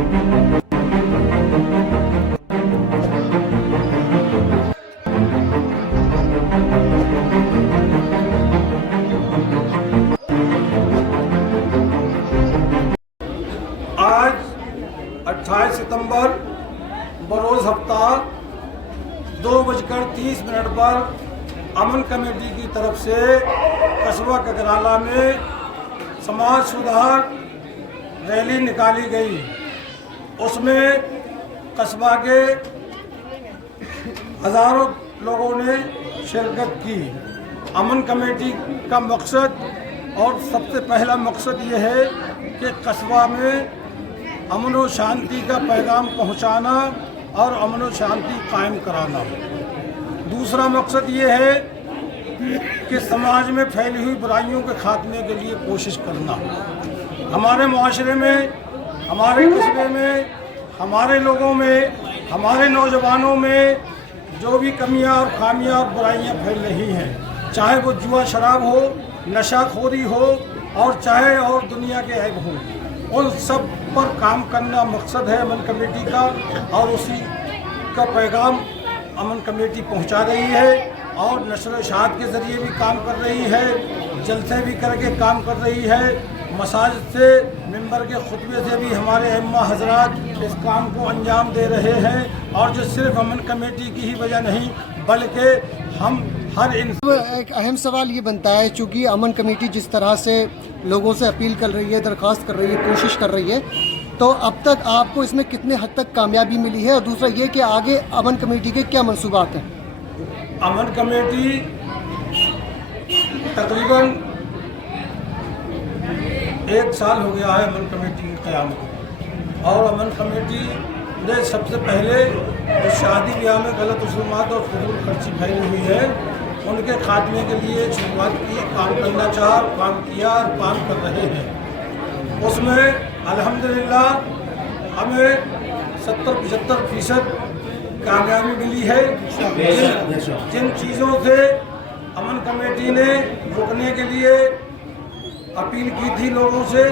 आज 28 सितंबर बरोज़ हफ्ता 2:30 पर अमन कमेटी की तरफ से कस्बा ककराला में समाज सुधार रैली निकाली गई। उसमें कस्बा के हज़ारों लोगों ने शिरकत की। अमन कमेटी का मकसद और सबसे पहला मकसद ये है कि कस्बा में अमन व शांति का पैगाम पहुंचाना और अमन व शांति कायम कराना। दूसरा मकसद ये है कि समाज में फैली हुई बुराइयों के खात्मे के लिए कोशिश करना। हमारे मुआशरे में, हमारे कस्बे में, हमारे लोगों में, हमारे नौजवानों में जो भी कमियां और खामियां और बुराइयां फैल रही हैं, चाहे वो जुआ शराब हो, नशाखोरी हो और चाहे और दुनिया के ऐब हों, उन सब पर काम करना मकसद है अमन कमेटी का। और उसी का पैगाम अमन कमेटी पहुंचा रही है और नशर इशाअत के ज़रिए भी काम कर रही है, जलसे भी करके काम कर रही है, मसाजिद से मिंबर के खुतबे से भी हमारे अम्मा हजरात इस काम को अंजाम दे रहे हैं। और जो सिर्फ अमन कमेटी की ही वजह नहीं बल्कि हम हर एक अहम सवाल ये बनता है, चूँकि अमन कमेटी जिस तरह से लोगों से अपील कर रही है, दरख्वास्त कर रही है, कोशिश कर रही है, तो अब तक आपको इसमें कितने हद तक कामयाबी मिली है? और दूसरा ये कि आगे अमन कमेटी के क्या मंसूबात हैं? अमन कमेटी तकरीबन 1 साल हो गया है अमन कमेटी के क़याम को। और अमन कमेटी ने सबसे पहले जो शादी ब्याह में गलत रसूमात और फजूल खर्ची फैली हुई है उनके खात्मे के लिए शुरुआत की, काम करना चाहा, काम किया और काम कर रहे हैं। उसमें अल्हम्दुलिल्लाह हमें 70-75% कामयाबी मिली है। जिन चीज़ों से अमन कमेटी ने रुकने के लिए अपील की थी लोगों से,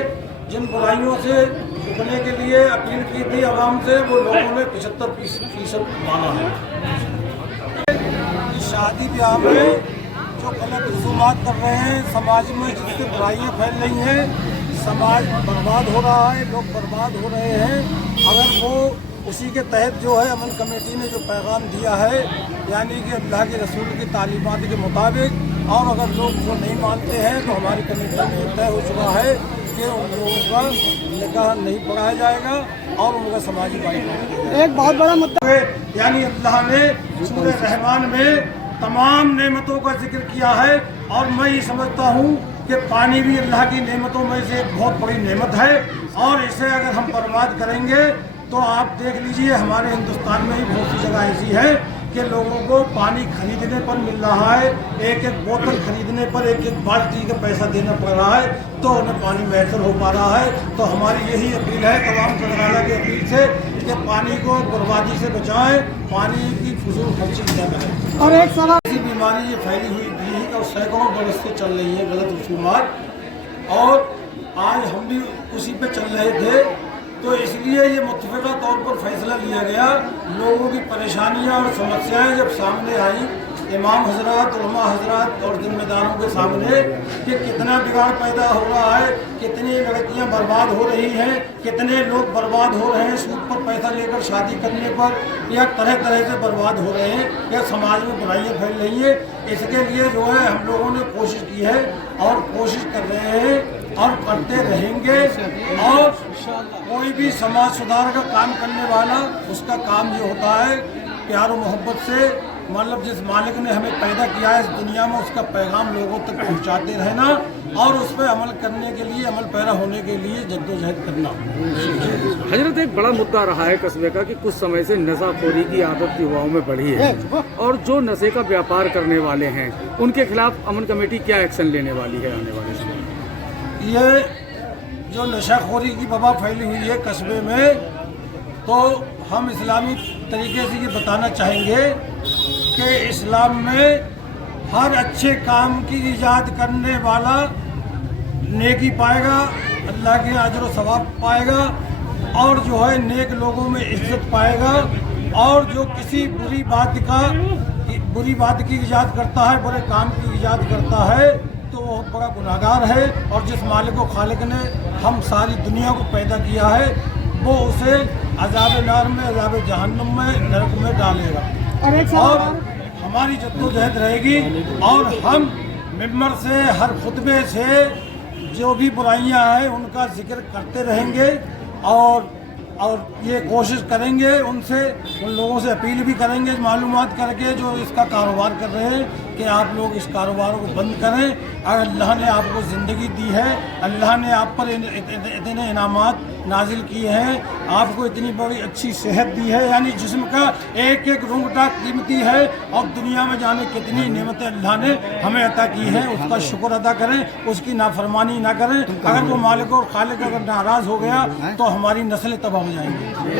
जिन बुराइयों से रुकने के लिए अपील की थी आवाम से, वो लोगों ने 75% माना है। शादी ब्याह में जो गलत रसूमात कर रहे हैं, समाज में जिससे बुराइयाँ फैल रही हैं, समाज बर्बाद हो रहा है, लोग बर्बाद हो रहे हैं। अगर वो उसी के तहत जो है अमन कमेटी ने जो पैगाम दिया है, यानी कि अल्लाह के रसूल की तालीमात के मुताबिक, और अगर लोग वो नहीं मानते हैं तो हमारी कमेटी में तय हो चुका है कि उन लोगों का निकाह नहीं पढ़ाया जाएगा और उनका समाजी भाई। एक बहुत बड़ा मुद्दा है, यानी अल्लाह ने सूरह रहमान में तमाम नेमतों का जिक्र किया है। और मैं ये समझता हूँ कि पानी भी अल्लाह की नेमतों में से एक बहुत बड़ी नेमत है। और इसे अगर हम बर्बाद करेंगे तो आप देख लीजिए, हमारे हिंदुस्तान में ही बहुत सी जगह ऐसी है कि लोगों को पानी खरीदने पर मिल रहा है, एक एक बोतल खरीदने पर एक एक बाल्टी का पैसा देना पड़ रहा है, तो उन्हें पानी मैसर हो पा रहा है। तो हमारी यही अपील है तमाम ककराला की अपील से कि पानी को बर्बादी से बचाएं, पानी की फजूल खर्ची न करें। और एक सवाल, ऐसी बीमारी ये फैली हुई थी और सैकड़ों बरस से चल रही है गलत रसूमात, और आज हम भी उसी पे चल रहे थे। तो इसलिए ये मुत्तफ़िक़ा तौर पर फैसला लिया गया। लोगों की परेशानियां और समस्याएं जब सामने आई, इमाम हजरात, उलमा हजरात और जिम्मेदारों के सामने, कि कितना बिगाड़ पैदा हो रहा है, कितनी लड़कियां बर्बाद हो रही हैं, कितने लोग बर्बाद हो रहे हैं सूद पर पैसा लेकर शादी करने पर, या तरह तरह से बर्बाद हो रहे हैं, या समाज में बुराइयाँ फैल रही हैं। इसके लिए जो है हम लोगों ने कोशिश की है और कोशिश कर रहे हैं और करते रहेंगे। और कोई भी समाज सुधार का काम करने वाला, उसका काम ये होता है प्यार और मोहब्बत से, मतलब जिस मालिक ने हमें पैदा किया है इस दुनिया में, उसका पैगाम लोगों तक पहुंचाते रहना और उस पर अमल करने के लिए, अमल पैरा होने के लिए जद्दोजहद करना। हजरत, एक बड़ा मुद्दा रहा है कस्बे का कि कुछ समय से नशाखोरी की आदत युवाओं में बढ़ी है, और जो नशे का व्यापार करने वाले हैं उनके खिलाफ अमन कमेटी क्या एक्शन लेने वाली है आने वाले समय? ये जो नशाखोरी की वबा फैली हुई है कस्बे में, तो हम इस्लामी तरीके से ये बताना चाहेंगे कि इस्लाम में हर अच्छे काम की इजाद करने वाला नेकी पाएगा, अल्लाह के अजर व सवाब पाएगा। और जो है नेक लोगों में इज्जत पाएगा, और जो किसी बुरी बात की इजाद करता है, बुरे काम की इजाद करता है, तो वो बड़ा गुनाहगार है। और जिस मालिक व खालिक ने हम सारी दुनिया को पैदा किया है, वो उसे अज़ाब नार में, अज़ाब जहन्नुम में, नरक में डालेगा। और हमारी जद्दोजहद रहेगी, और हम मिंबर से, हर खुतबे से जो भी बुराइयां हैं उनका जिक्र करते रहेंगे, और ये कोशिश करेंगे, उनसे, उन लोगों से अपील भी करेंगे मालूमात करके जो इसका कारोबार कर रहे हैं, कि आप लोग इस कारोबार को बंद करें। अगर अल्लाह ने आपको ज़िंदगी दी है, अल्लाह ने आप पर इतने इनामात नाजिल किए हैं, आपको इतनी बड़ी अच्छी सेहत दी है, यानी जिस्म का एक एक रुंगटा कीमती है, और दुनिया में जाने कितनी नेमतें अल्लाह ने हमें अता की हैं, उसका शुक्र अदा करें, उसकी नाफरमानी ना करें। अगर वो मालिक और खालिक अगर नाराज़ हो गया तो हमारी नस्लें तबाह हो जाएंगी।